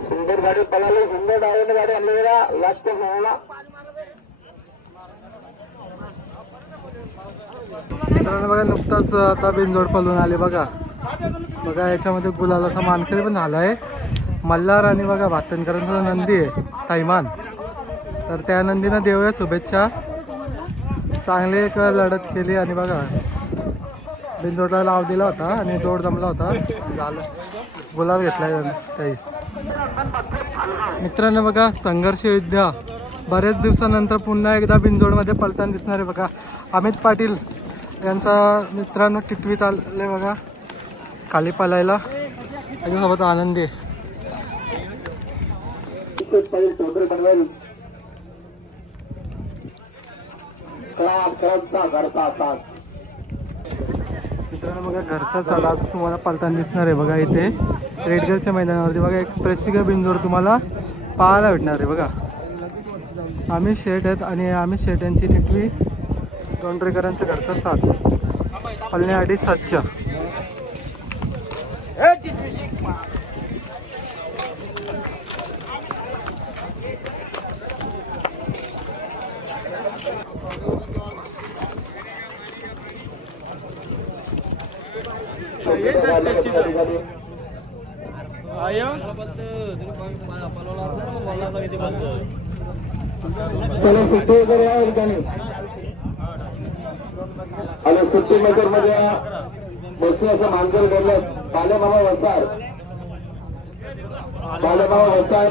सुंदर गाडी पळाली, सुंदर डायव्हरने गाडी आणलेला वाटतं सांगला. बघा नुकताच आता बिनजोड पळून आले बघा. बघा याच्यामध्ये गुलालाचा मानकरी पण झाला आहे मल्हार आणि बघा भातनकरांचा नंदी आहे थैमान. तर त्या नंदीनं देऊया शुभेच्छा. चांगली एक लढत केली आणि बघा बिनजोडला लाव दिला होता आणि जोड जमला होता, झालं गुलाल घेतला काही. मित्रांनो बघा संघर्ष युद्ध बरेच दिवसानंतर पुन्हा एकदा बिनजोडमध्ये पलताना दिसणार आहे बघा. अमित पाटील यांचा मित्रांनो टिटवी चालले बघा खाली पळायला, त्याच्यासोबत आनंदी आहे. मित्रांनो बघा घरचा साला आज तुम्हाला पलताना दिसणार आहे बघा. इथे रेडगरच्या मैदानावरती बघा एक प्रेक्षिक बिनजोड तुम्हाला पाहायला भेटणार आहे बघा. आम्ही शेट आहेत आणि आम्ही शेट यांची टिटवी दोंडरेकरांचा घरचा साज पळण्यासाठी सज्ज. आणि सुट्टी मेकर मध्ये बसू असं मानकर घडलं. बालेमामा वसार, बालेमामा वसार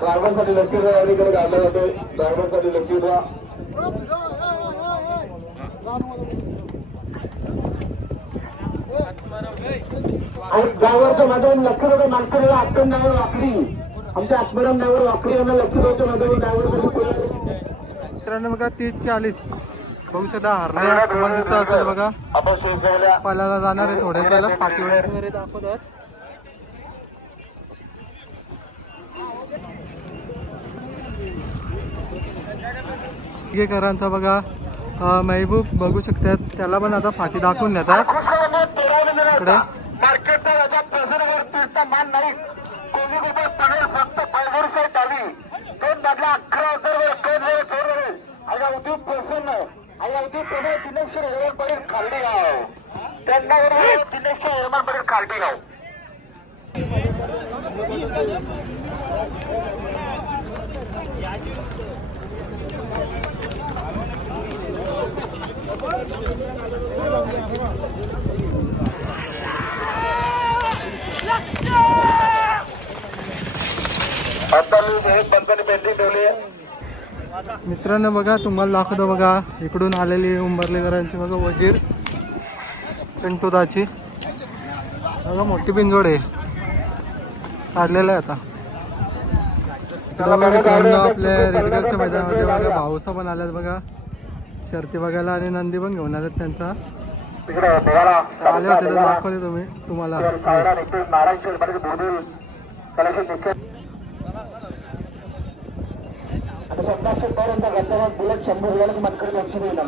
ड्रायव्हरसाठी लक्ष्मी गाडीकडे काढला जातो. ड्रायव्हरसाठी लक्ष्मी आणि ड्रायव्हरच्या मधून लक्ष्मी होते मागच्या आत्मन ड्रायव्हर वाकडी, आमच्या आत्मराम ड्रायव्हर वाकडी यांना लक्ष्मीच्या मधून ड्रायव्हर. मित्रांनो बघा 30-40 बघू शकता हरण्या तुम्हाला दिसत असेल बघा. पळायला जाणार आहे थोड्या वेळेला पाठीवर वगैरे दाखवतात. करांचा बघा महबूब बघू शकतात, त्याला पण आता फाटी दाखवून देतात इकडे. मान नाही फक्त 11 उद्योग प्रसन्न आणि उद्योग प्रसन्न दिनेश निर्माण पडेल खालडेगाव, त्यांना दिनेश निर्माण पडेल खालडेगाव. आता मी पंचाने पेंटिंग ठेवली. मित्रांनो बघा तुम्हाला दाखवतो बघा इकडून आलेली उंबरलेकरांची बघा वजीर पिंटुदाची बघा मोठी बिनजोड आहे काढलेलं आहे. आता आपल्या रेडगरच्या मैदानामध्ये बघा भाऊसा पण आल्यात बघा शर्ती बघायला आणि नंदी पण घेऊन आल्यात त्यांचा. आले होते तर दाखवले तुम्हाला. बुलेट 100,000 मानकरी लक्ष देईल.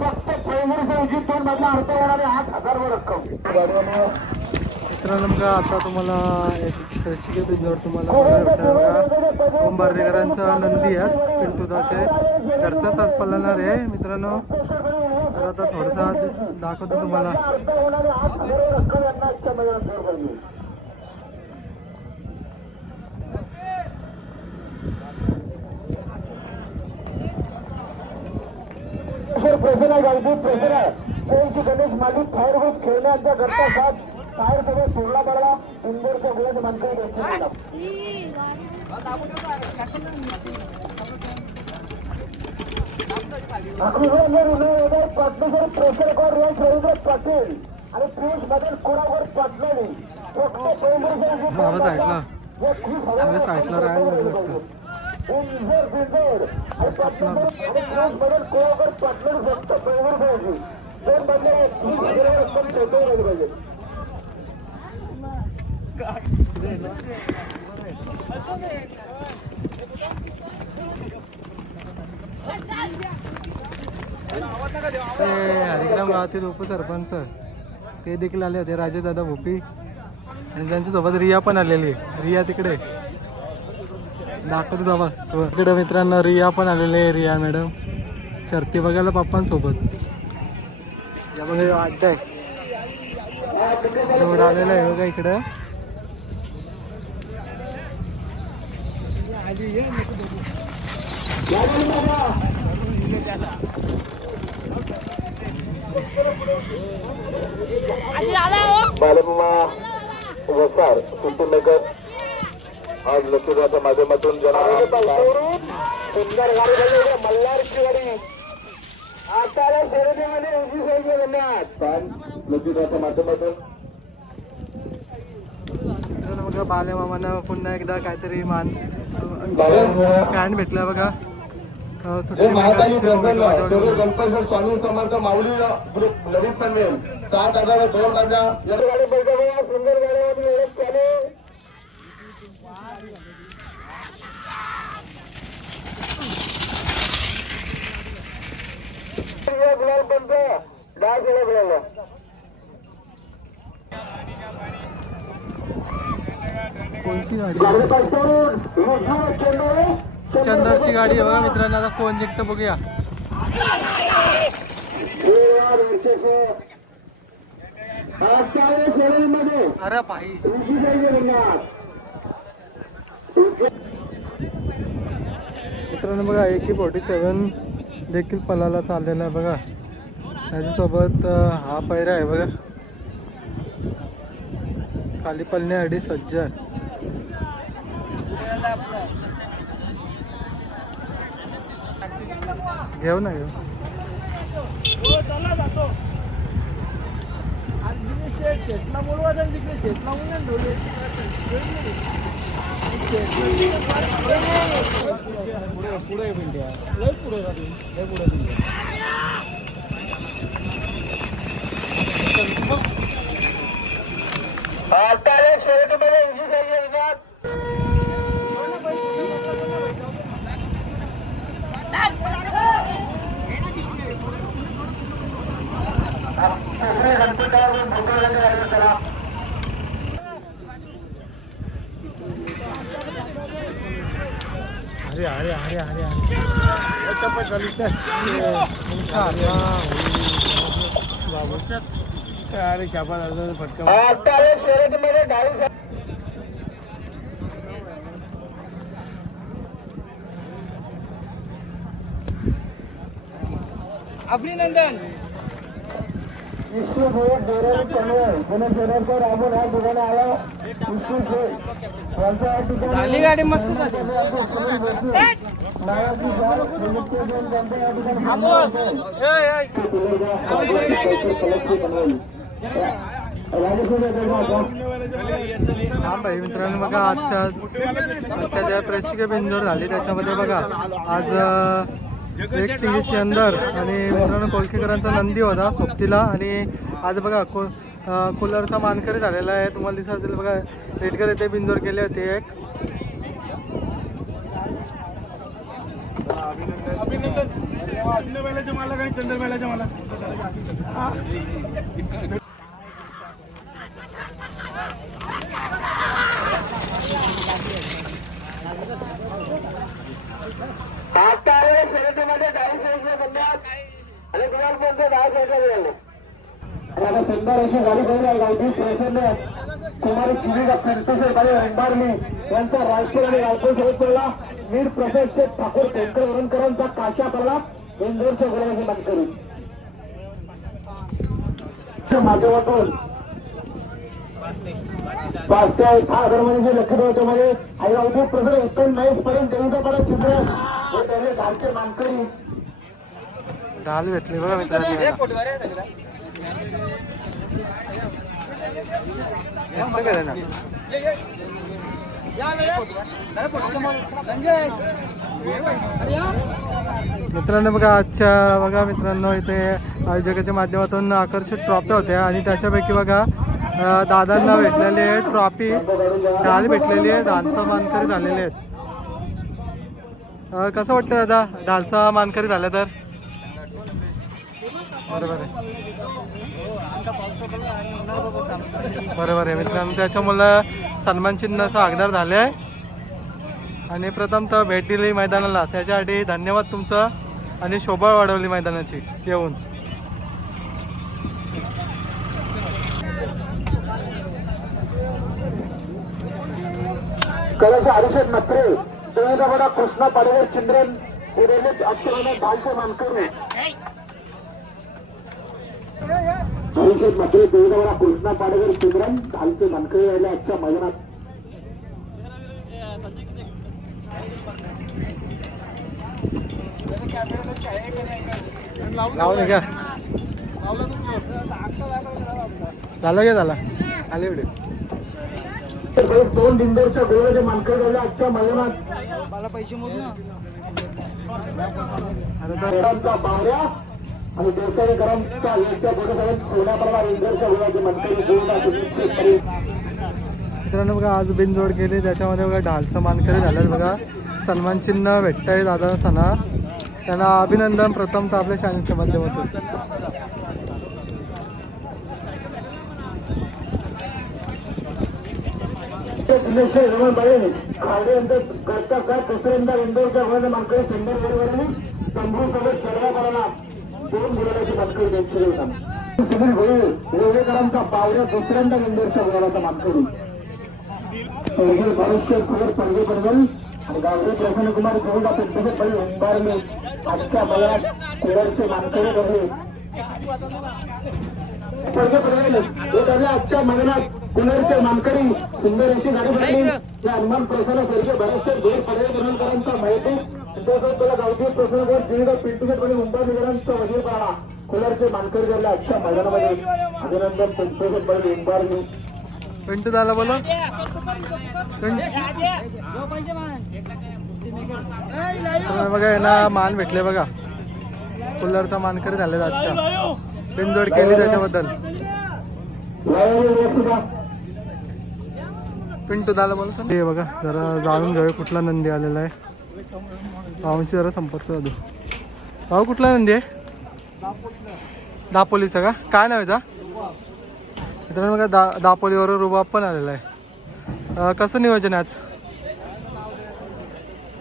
फक्त पैमूरचा उजित दोन मधला अर्थ होणारे 8,000 वर रक्कम. मित्रांनो बघा आता तुम्हाला एक प्रेक्षिक बिंदूवर तुम्हाला उंबरलेकरांचा नंदी आहे पिंटुदाचे घरचा साथ पळणार आहे मित्रांनो. तर आता थोडासा दाखवतो तुम्हाला. प्रेशर आहे गाडी प्रेशर आहे. गणेश मालिक फायर हाऊस खेळण्याचा घरचा साथ बाहेर सगळं सोडला पडला. इंदोरच्या गुलाब मानकरी प्रेशर कॉर रवींद्र पाटील आणि पियुष बदल कोणावर पाटलेली फक्त ऐकला चांगल्या साईडला राहायला लागलं. हरिग्राम गावातील उपसरपंच ते देखील आले होते, राजेदादा भोपी, आणि त्यांच्यासोबत रिया पण आलेली आहे. रिया तिकडे दाखवतो बाबा तिकडे मित्रांनो, रिया पण आलेले आहे. रिया मॅडम शर्ती बघायला पप्पांसोबत. या बघा अड्डा आहे, जोड आलेला आहे बघा इकडं. बालम्मा वसार सुट्टीमेकर आज लक्ष्मीच्या माध्यमातून सुंदर गाडी झाली मल्हारची गाडी आता शर्यतीमध्ये उभी साईडला धन्यवाद लक्ष्मीच्या माध्यमातून. बघा बाले मामांना पुन्हा एकदा काहीतरी फॅन भेटला बघा. गणपती स्वामी समर्थ माऊली ग्रुप ललित पनवेल 7,002 ताजा सुंदर गाड्यामध्ये लढत चालू. गुलाल पंच डास गुलाला कोणची गाडी? चंदरची गाडी आहे बघा मित्रांनो. आता कोण जिंकतं बघूया. अरे भाई मित्रांनो बघा AK-47 देखील पलाला चाललेला आहे बघा. त्याच्यासोबत हा पैरा आहे बघा. खाली पळण्यासाठी सज्ज. घेऊ ना घेऊ. शेतला बोलवा तिकडे शेतला पुढे पुढे अरे अरे अरे अरे शापा फटका अभिनंदन. झाली गाडी मस्त झाली. हा भाई मित्रांनो बघा आजच्या ज्या प्रेक्षिक बिंदूवर झाली त्याच्यामध्ये बघा आज एक सिंगीची अंदर आणि मित्रांनो कोलकेकरांचा नंदी होता सोबतीला. आणि आज बघा कूलरचा मानकरी झालेला आहे. तुम्हाला दिसत असेल बघा रेडकर येथे बिंदूवर गेले होते एक. अभिनंदन मला काही चंद्रमेलाच्या मला शर्यतीमध्ये डावी साईडला बंदात आणि गुलाल पंच डाव्या साईडला गेले. आता सुंदर अशी गाडी घेऊन आहे गावठी प्रसन्न कुमारी किरीगा फिरतोसे गाडी अंबारली यांचा रायपूर आणि रायपूर सोबतला मीर प्रोफेसर ठाकूर पेंकर वरणकरांचा काशा पडला इंदोरच्या गुलाबाची मानकरी माध्यमातून 5 ते 6 दरम्यानचे लक्ष्मी होते आई गावठी प्रसन्न 19 पर्यंत देऊचा पडत सुंदर हे त्याने ढालचे मानकरी ढाल भेटली बघा मित्रांनो. मित्रांनो बघा आजच्या बघा मित्रांनो इथे आयोजकाच्या माध्यमातून आकर्षक ट्रॉफ्या होत्या आणि त्याच्यापैकी बघा दादांना भेटलेली आहे ट्रॉफी, ढाल भेटलेली आहे, ढालचा मानकरी झालेले आहेत. कसं वाटतं दादा ढालचा मानकरी झाला तर? बरोबर आहे, बरोबर आहे मित्रांनो. त्याच्यामुळं सन्मान चिन्हाचं हकदार झाले आहे आणि प्रथमतः भेट दिली मैदानाला त्याच्यासाठी धन्यवाद तुमचं आणि शोभा वाढवली मैदानाची येऊन. कलश अभिषेक नत्रे देवेंद्रगडा कृष्णा पाडवे चिंद्रन हे रेल्वे अक्षराने ढालचे मानकरी. अभिषेक नत्रे देवेंद्रगडा कृष्णा पाडवे चिंद्रन ढालचे मानकरी राहिले आजच्या मैदानात. लावलं का? झालं का? झाला आले एवढे दोन इंदोरच्या गोळ्याचे मानकरी राहिले आजच्या मैदानात. मला पैसे मोज ना. बावऱ्या आणि देवसाईकरांचा याच्या गोळ्यासोबत सोन्याप्रमाणे इंदोरच्या गोळ्याचे मानकरी. मित्रांनो बघा आज बिनजोड केली त्याच्यामध्ये बघा ढालचं मानकरी झालं बघा. सन्मान चिन्ह भेटतंय दादा सणा, त्यांना अभिनंदन प्रथमतः आपल्या चॅनलच्या माध्यमातून. दुसऱ्यांदा इंदोरच्या गोळ्याचे मानकरी सुंदर वेळेवरली तंबूसोबत सर्व करायला दोन गुलाबाची मानकरी द्यायची सुनील भोईर रेवडेकरांचा बावऱ्या दुसऱ्यांदा इंदोरच्या गोळ्याचा मानकरी. भविष्य कुमार पंजे पडवल आणि गावडे प्रसन्नकुमार गोविंदा पिंपळे पै उंबारले आजच्या मयात कुडाळचे मानकरी बनले. पंजे पडवेल हे ठरले आजच्या मैदानात कुडाळचे मानकरी. सुंदर अशी गाडी बनली या हनुमान प्रसन्न सर्जे बरेचसे गोड पडवे बनवकरांचा माहिती तुला गावठी प्रसन्न गोड जिल्हा पिंटुकेट मध्ये उंबारलेकरांचा वजीर पाळा कुडाळचे मानकरी झाले आजच्या मैदानामध्ये. अभिनंदन पिंटुकेट मध्ये उंबारले. पिंटू दादा बोला बघा यांना मान भेटले बघा. कुल्लरचा मानकरी झाले आजच्या बिनजोड केली त्याच्याबद्दल. पिंटू दादा बोला हे बघा जरा जाणून घेऊया कुठला नंदी आलेला आहे. भाऊंशी जरा संपर्क साधू. भाऊ कुठला नंदी आहे? दापोलीचा का? काय नाव याचा? मित्रांनो बघा दापोलीवर रुबाब पण आलेला आहे. कसं नियोजन आहे आज?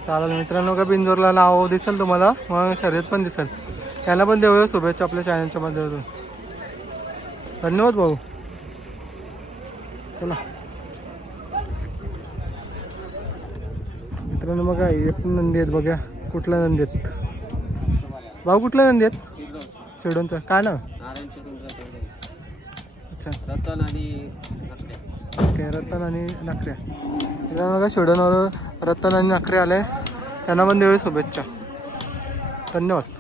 चालेल मित्रांनो का बिंजोरला नाव दिसेल तुम्हाला, मग शर्यत पण दिसेल. त्यांना पण देऊया शुभेच्छा आपल्या चॅनलच्या माध्यमातून. धन्यवाद भाऊ. चला मित्रांनो बघा हे पण नंदी आहेत बघा. कुठल्या नंदी आहेत भाऊ? कुठल्या नंदी आहेत? शिडोनचा काय नाव? अच्छा रतन आणि ओके रतन आणि नखरे. बघा शिडोनवर रतन आणि नखरे आले, त्यांना पण देऊया शुभेच्छा. धन्यवाद.